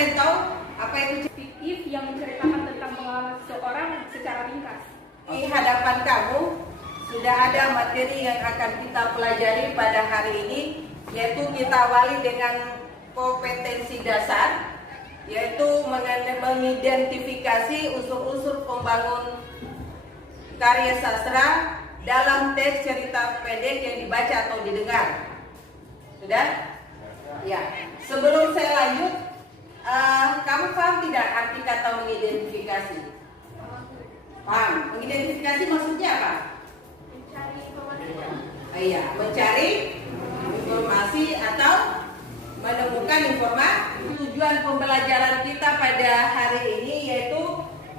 yang tahu apa itu Fiktif yang menceritakan tentang pengalaman seseorang secara ringkas. Di hadapan kamu sudah ada materi yang akan kita pelajari pada hari ini, yaitu kita awali dengan kompetensi dasar, yaitu mengidentifikasi unsur-unsur pembangun karya sastra dalam teks cerita pendek yang dibaca atau didengar. Sudah? Ya. Sebelum saya lanjut, kamu paham tidak arti kata mengidentifikasi? Paham? Mengidentifikasi maksudnya apa? Mencari informasi. Iya, mencari informasi atau menemukan informasi. Tujuan pembelajaran kita pada hari ini yaitu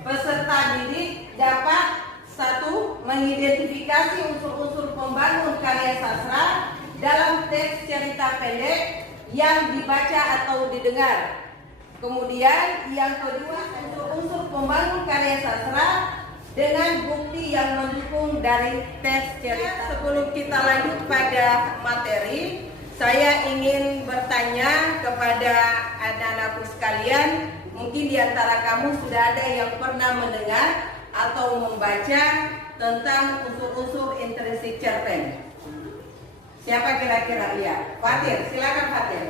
peserta didik dapat satu, mengidentifikasi unsur-unsur pembangun karya sastra dalam teks cerita pendek yang dibaca atau didengar. Kemudian yang kedua, unsur-unsur pembangun karya sastra dengan bukti yang mendukung dari teks cerita. Sebelum kita lanjut pada materi, saya ingin bertanya kepada anak-anakku sekalian. Mungkin di antara kamu sudah ada yang pernah mendengar atau membaca tentang unsur-unsur intrinsik cerpen. Siapa kira-kira? Iya, Fatir, silakan Fatir.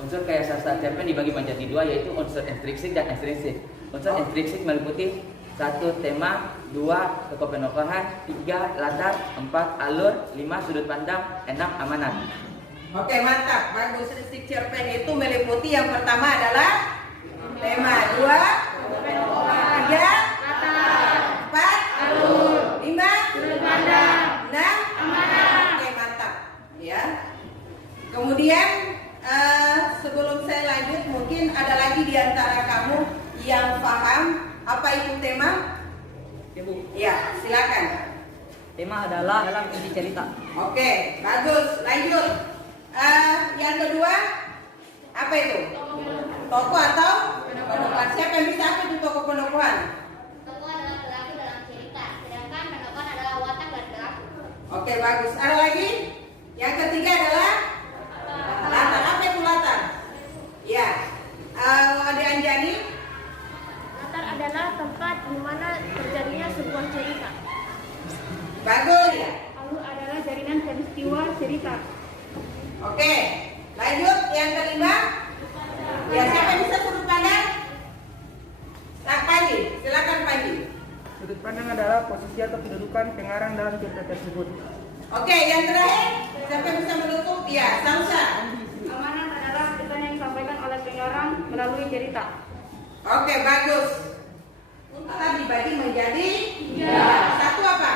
Unsur karya sastra cerpen dibagi menjadi dua, yaitu unsur intrinsik dan ekstrinsik. Unsur intrinsik meliputi 1. Tema, 2. Tokoh penokohan, 3. Latar, 4. Alur, 5. Sudut pandang, 6. Amanat. Oke, mantap. Bagus. Intrinsik cerpen itu meliputi yang pertama adalah tema, 2. Tokoh 3. Latar, 4. Alur, 5. Sudut pandang, 6. Amanat. Oke, mantap. Ya. Kemudian sebelum saya lanjut, mungkin ada lagi di antara kamu yang paham apa itu tema? Ibu. Ya, silakan. Tema adalah dalam inti cerita. Oke, bagus. Lanjut. Yang kedua, apa itu? Tokoh atau penokohan. Siapa yang bisa apa itu tokoh penokohan? Tokoh adalah pelaku dalam cerita, sedangkan penokohan adalah watak dan pelaku. Oke, bagus. Ada lagi? Yang ketiga adalah latar. Apa itu latar? Ya. Ada Anjani? Latar adalah tempat di mana terjadinya sebuah cerita. Bagus ya. Alur adalah jaringan peristiwa cerita. Oke. Lanjut. Yang kelima? Ya, siapa yang bisa sudut pandang? Nah, Panji. Silakan Panji. Sudut pandang adalah posisi atau kedudukan pengarang dalam cerita tersebut. Oke, yang terakhir, siapa yang bisa menutup? Ya, Samsa. Amanat adalah pesan yang disampaikan oleh pengarang melalui cerita. Oke, bagus. Untuk dibagi menjadi 3. Satu apa?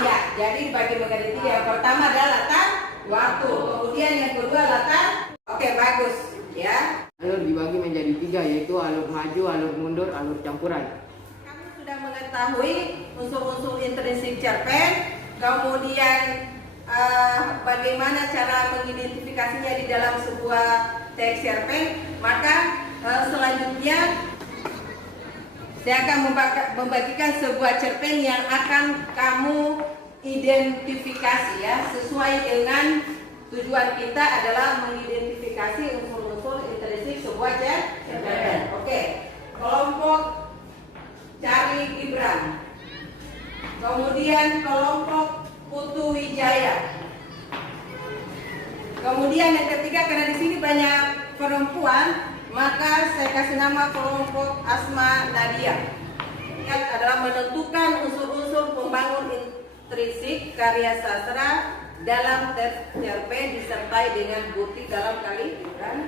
Iya, jadi dibagi menjadi 3. Yang pertama adalah latar waktu. Kemudian yang kedua latar. Oke, bagus. Ya. Alur dibagi menjadi 3, yaitu alur maju, alur mundur, alur campuran. Kamu sudah mengetahui unsur-unsur intrinsik cerpen, kemudian bagaimana cara mengidentifikasinya di dalam sebuah teks cerpen. Maka selanjutnya saya akan membagikan sebuah cerpen yang akan kamu identifikasi ya, sesuai dengan tujuan kita adalah mengidentifikasi unsur-unsur intrinsik sebuah cerpen. Oke. Kelompok Cari Gibran. Kemudian kelompok Putu Wijaya. Kemudian yang ketiga, karena di sini banyak perempuan, maka saya kasih nama kelompok Asma Nadia. Yang adalah menentukan unsur-unsur pembangun intrinsik karya sastra dalam teks cerpen disertai dengan bukti dalam kali Gibran.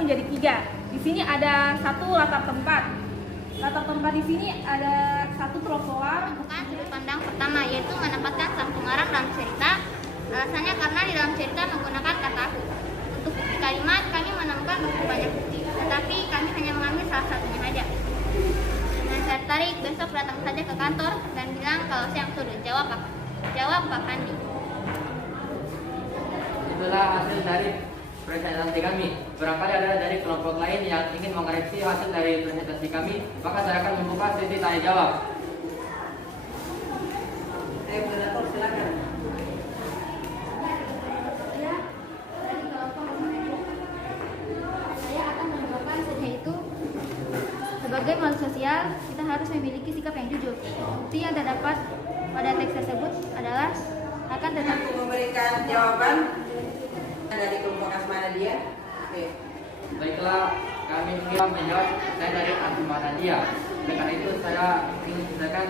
menjadi 3. Di sini ada 1 latar tempat. Latar tempat di sini ada 1 trotoar. Bukan sudut pandang pertama, yaitu menempatkan sang pengarang dalam cerita. Alasannya karena di dalam cerita menggunakan kata aku. Untuk bukti kalimat, kami menemukan begitu banyak bukti, tetapi kami hanya mengambil salah satunya saja. Dengan saya tertarik, besok datang saja ke kantor dan bilang kalau saya yang suruh. Jawab Pak Pandi. Itulah hasil dari presentasi kami. Barangkali ada dari kelompok lain yang ingin mengoreksi hasil dari presentasi kami, maka saya akan membuka sesi tanya jawab. Ayo moderator silakan. Saya akan menambahkan saja itu sebagai makhluk sosial kita harus memiliki sikap yang jujur. Bukti yang terdapat pada teks tersebut adalah akan tetap Untuk memberikan jawaban dari kelompok Asma Nadia. Oke. Baiklah, kami ingin menjawab. Saya dari Asma Nadia. Oleh karena itu saya ingin silakan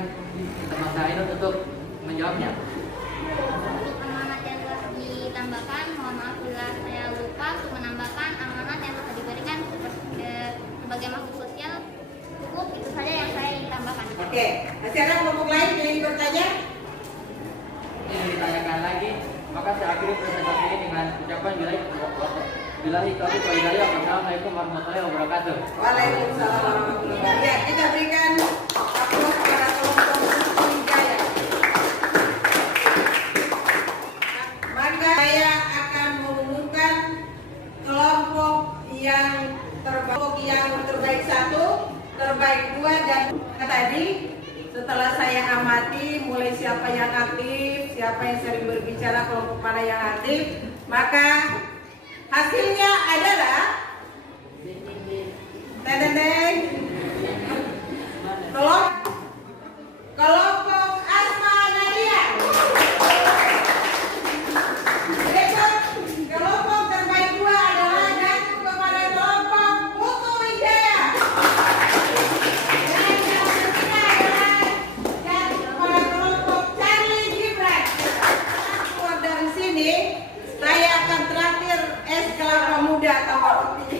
teman saya ini untuk menjawabnya. Untuk amanat yang telah ditambahkan, mohon maaf bila saya lupa untuk menambahkan amanat yang telah diberikan sebagai makhluk sosial. Cukup itu saja yang saya ingin tambahkan. Oke. Masih ada kelompok lain yang ingin bertanya? Ini ditanyakan lagi, maka saya akhiri presentasi ini dengan ucapan billahi taufiq wal hidayah. Wassalamualaikum warahmatullahi wabarakatuh. Waalaikumsalam warahmatullahi wabarakatuh. Ya, kita berikan aplaus kepada kelompok Wijaya. Maka saya akan mengumumkan kelompok yang terbaik 1, terbaik 2 dan tadi setelah saya amati mulai siapa yang aktif, siapa yang sering berbicara, kelompok mana yang aktif, maka hasilnya adalah kelompok Asma Nadia. Besok kelompok terbaik 2 adalah jatuh kepada kelompok Putu Wijaya. Dan yang ketiga adalah jatuh kepada kelompok Charlie Gibran. Keluar dari sini, saya akan traktir es kelapa muda tambah roti.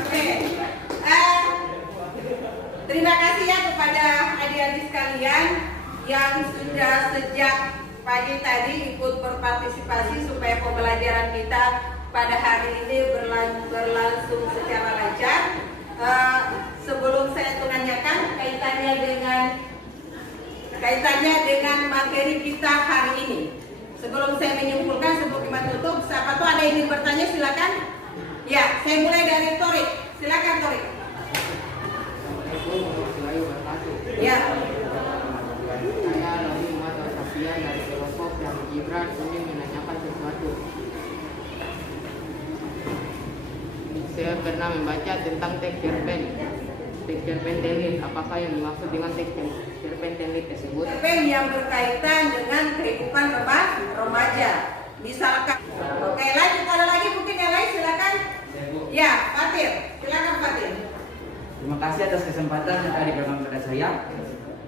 Oke. Terima kasih ya kepada adik-adik sekalian yang sudah sejak pagi tadi ikut berpartisipasi supaya pembelajaran kita pada hari ini berlangsung secara lancar. Sebelum saya menanyakan kaitannya dengan materi kita hari ini. Sebelum saya menyimpulkan, sebelum kita tutup, siapa tuh ada yang ingin bertanya silakan. Ya, saya mulai dari Torik. Silakan Torik. Assalamualaikum warahmatullahi wabarakatuh. Ya. Saya Lawi Muhammad Safian dari kelompok yang Gibran ingin menanyakan sesuatu. Saya pernah membaca tentang teks cerpen. Teks cerpen Tenlit. Apakah yang dimaksud dengan teks cerpen Tenlit tersebut? Cerpen yang berkaitan dengan kehidupan remaja. Misalkan. Oke, lanjut, ada lagi mungkin yang lain silakan. Ya, Fatir. Silakan Fatir. Terima kasih atas kesempatan yang telah diberikan kepada saya.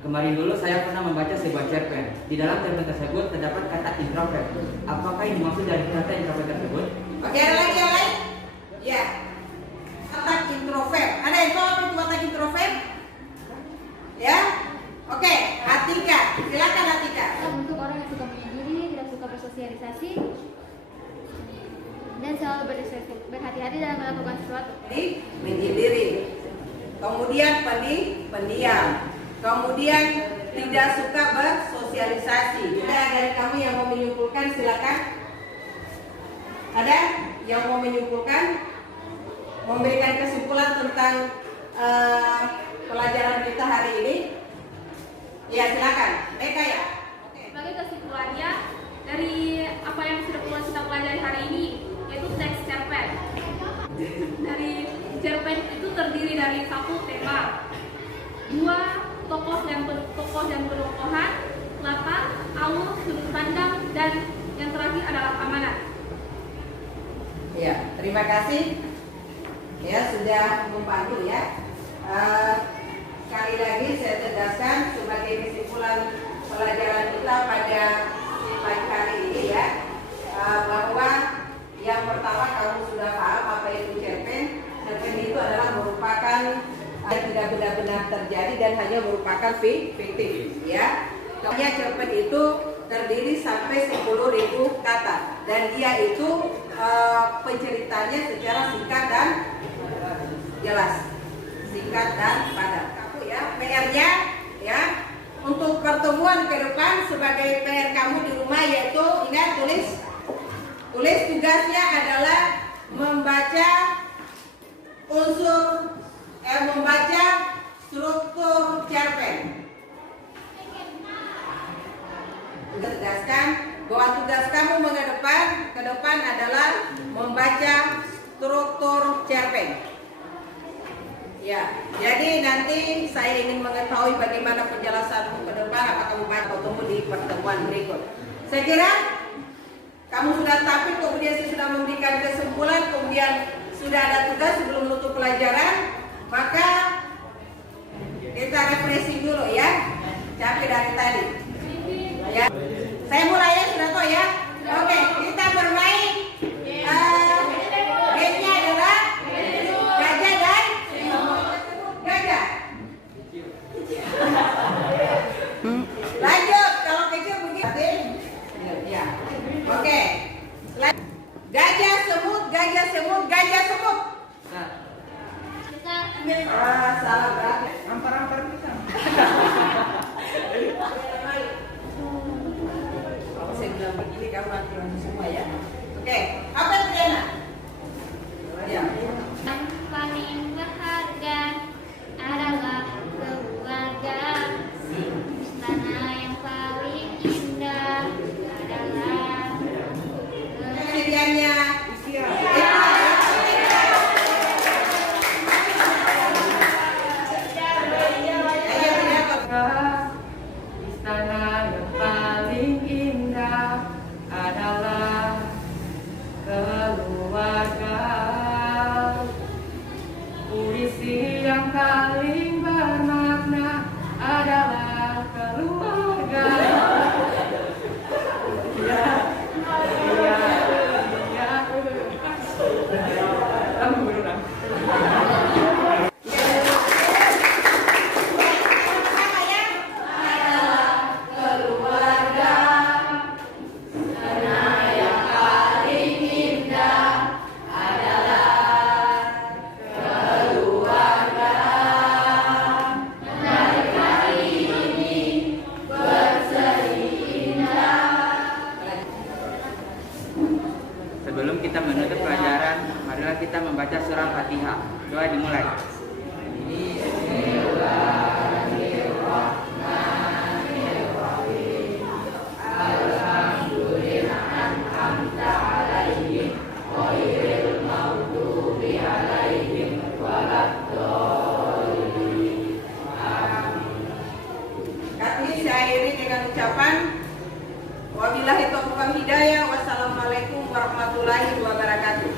Kemarin dulu saya pernah membaca sebuah cerpen. Di dalam cerpen tersebut terdapat kata introvert. Apakah yang dimaksud dari kata introvert tersebut? Oke, ada lagi yang lain? Ya. Kata introvert. Ada yang tahu apa itu kata introvert? Ya. Oke, Atika. Silakan Atika. untuk orang yang suka menyendiri, tidak suka bersosialisasi, dan selalu berhati-hati dalam melakukan sesuatu. Menyendiri. Kemudian pendiam. Kemudian tidak suka bersosialisasi. Ada dari kamu yang mau menyimpulkan silakan. Ada yang mau menyimpulkan, memberikan kesimpulan tentang pelajaran kita hari ini? Ya silakan. Eka ya. Sebagai kesimpulannya dari apa yang sudah kita pelajari hari ini, yaitu teks cerpen. Dari cerpen itu terdiri dari 1 tema, 2 tokoh dan perubahan, latar, alur, sudut pandang, dan yang terakhir adalah amanat. Ya, terima kasih. Ya sudah membantu ya. Sekali lagi saya tegaskan sebagai kesimpulan pelajaran kita pada pagi hari ini ya. terjadi dan hanya merupakan fiktif, ya. Kemudian cerpen itu terdiri sampai 10.000 kata dan dia itu penceritanya secara singkat dan jelas, singkat dan padat. Kamu ya, PR-nya ya untuk pertemuan ke depan sebagai PR kamu di rumah yaitu ingat tulis tugasnya adalah membaca membaca struktur cerpen. Tegaskan bahwa tugas kamu ke depan adalah membaca struktur cerpen. Ya, jadi nanti saya ingin mengetahui bagaimana penjelasanmu ke depan, apakah kamu bertemu di pertemuan berikut. Saya kira kamu sudah tampil, kemudian saya sudah memberikan kesimpulan, kemudian sudah ada tugas sebelum menutup pelajaran, maka kita refreshing dulu ya, capek dari tadi. Ya, saya mulai ya, sudah kok ya. Oke, kita bermain. Game-nya adalah gajah dan gajah. Lanjut, kalau kecil begini. Ya, oke. Gajah semut, gajah semut, gajah semut. Salah berarti. Ampar-ampar bisa. Saya bilang begini, kamu nanti semua ya. Oke, apa itu Diana? Ya. Yang paling berharga adalah keluarga. Istana yang paling indah adalah Pilihannya. Istana yang paling indah adalah keluarga. Puisi yang paling bermakna adalah keluarga. Iya, iya, iya. Kamu berulang. Sebelum kita menutup pelajaran, marilah kita membaca surah Fatihah. Doa dimulai. Kami saya akhiri dengan ucapan wabillahi taufiq wal hidayah. Wassalamualaikum warahmatullahi wabarakatuh.